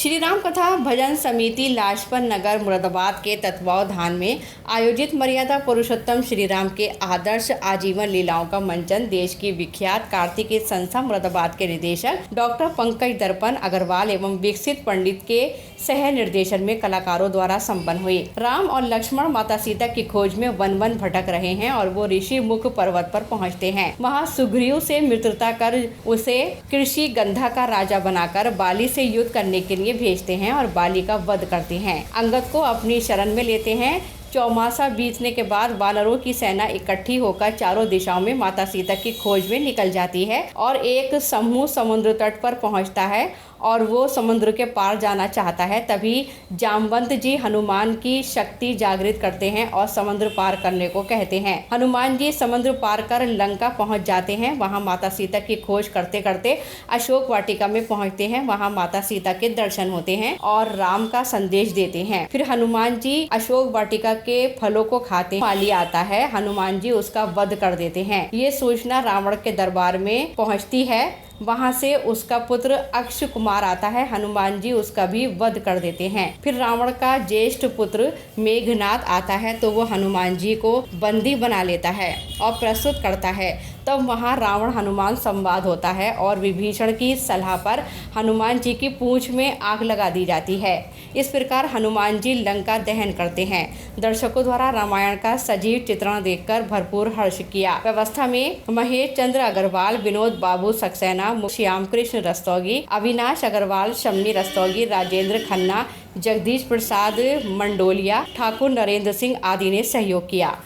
श्री राम कथा भजन समिति लाजपत नगर मुरादाबाद के तत्वावधान में आयोजित मर्यादा पुरुषोत्तम श्री राम के आदर्श आजीवन लीलाओं का मंचन देश की विख्यात कार्तिकेय संस्था मुरादाबाद के निदेशक डॉक्टर पंकज दर्पण अग्रवाल एवं विकसित पंडित के सह निर्देशन में कलाकारों द्वारा संपन्न हुई। राम और लक्ष्मण माता सीता की खोज में वन वन भटक रहे हैं और वो ऋषि मुख पर्वत पर पहुंचते हैं। वहां सुग्रीव से मित्रता कर उसे कृषि गंधा का राजा बनाकर बाली से युद्ध करने के लिए भेजते हैं और बाली का वध करते हैं। अंगद को अपनी शरण में लेते हैं। चौमासा बीतने के बाद वानरों की सेना इकट्ठी होकर चारों दिशाओं में माता सीता की खोज में निकल जाती है और एक समूह समुद्र तट पर पहुंचता है और वो समुद्र के पार जाना चाहता है। तभी जामवंत जी हनुमान की शक्ति जागृत करते हैं और समुद्र पार करने को कहते हैं। हनुमान जी समुद्र पार कर लंका पहुंच जाते हैं। वहां माता सीता की खोज करते करते अशोक वाटिका में पहुंचते हैं। वहां माता सीता के दर्शन होते हैं और राम का संदेश देते हैं। फिर हनुमान जी अशोक वाटिका के फलों को खाते हैं। माली आता है, हनुमान जी उसका वध कर देते हैं। ये सूचना रावण के दरबार में पहुंचती है। वहां से उसका पुत्र अक्ष कुमार आता है। हनुमान जी उसका भी वध कर देते हैं। फिर रावण का ज्येष्ठ पुत्र मेघनाद आता है तो वो हनुमान जी को बंदी बना लेता है और प्रस्तुत करता है। तब वहां रावण हनुमान संवाद होता है और विभीषण की सलाह पर हनुमान जी की पूंछ में आग लगा दी जाती है। इस प्रकार हनुमान जी लंका दहन करते हैं। दर्शकों द्वारा रामायण का सजीव चित्रण देखकर भरपूर हर्ष किया। व्यवस्था में महेश चंद्र अग्रवाल, विनोद बाबू सक्सेना, श्याम कृष्ण रस्तोगी, अविनाश अग्रवाल, शम्मी रस्तोगी, राजेंद्र खन्ना, जगदीश प्रसाद मंडोलिया, ठाकुर नरेंद्र सिंह आदि ने सहयोग किया।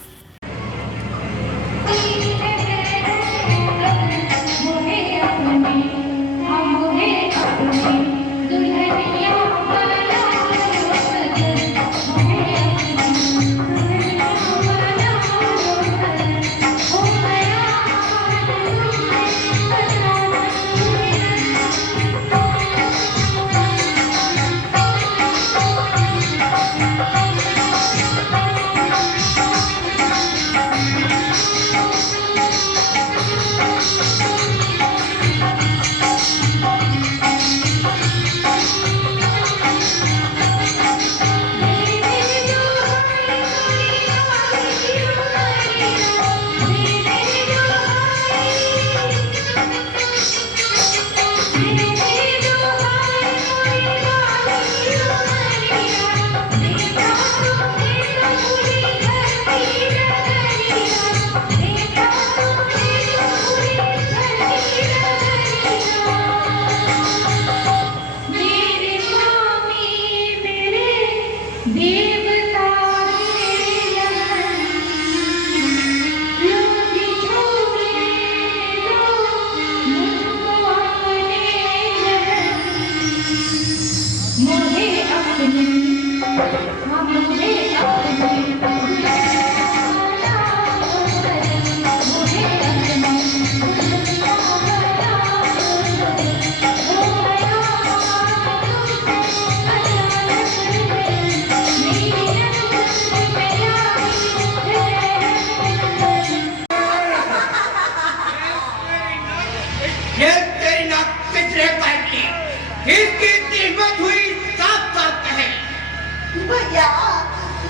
भैया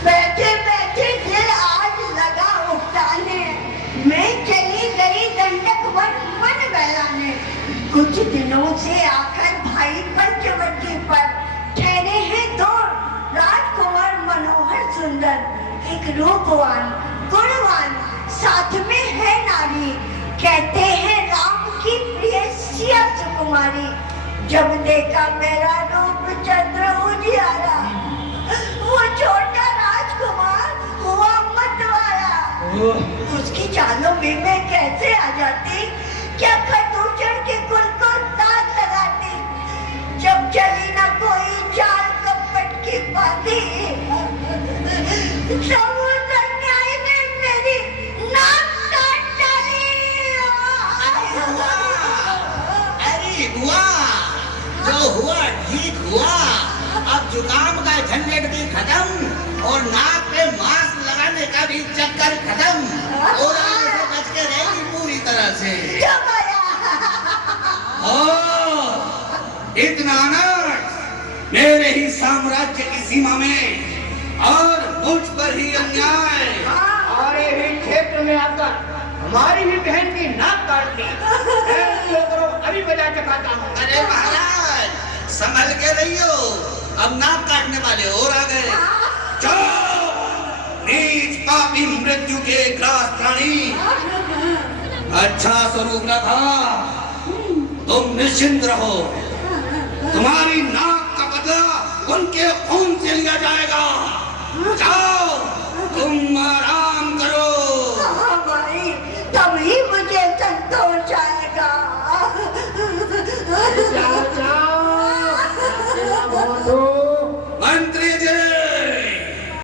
बैठे बैठे दिल आज लगा उठाने, मैं चली गई दंडक वन मन बहलाने। कुछ दिनों से आकर भाई पंचवटी पर ठहरे हैं दो राजकुमार मनोहर सुंदर, एक रूपवान गुणवान साथ में है नारी, कहते हैं राम की प्रिय सिया सुकुमारी। जब देखा मेरा रूप चंद्र उजियारा, वो छोटा राजकुमार हुआ मतवाला। उसकी चालों में मैं कैसे आ जाती, क्या खरदूषण के कुल को दाग लगाती। जब चली ना कोई चाल कपट की बाती, सब उस अन्याय में मेरी नाक काट डाली। अरे हुआ जो हुआ ठीक हुआ। अब जुकाम का झंझट भी खत्म और नाक पे मास्क लगाने का भी चक्कर खत्म। और आगे से बच के रहेगी पूरी तरह से। इतना अनर्थ मेरे ही साम्राज्य की सीमा में और मुझ पर ही अन्याय। हमारे ही क्षेत्र में आकर हमारी भी बहन की नाक काट दी। अभी बजा चकाता हूँ। अरे महाराज संभल के रहियो, अब नाक काटने वाले और आ गए। जाओ नीच पापी मृत्यु के ग्रास प्राणी, अच्छा स्वरूप रखा, तुम निश्चिंत रहो, तुम्हारी नाक का बदला उनके खून से लिया जाएगा। जाओ तुम महाराज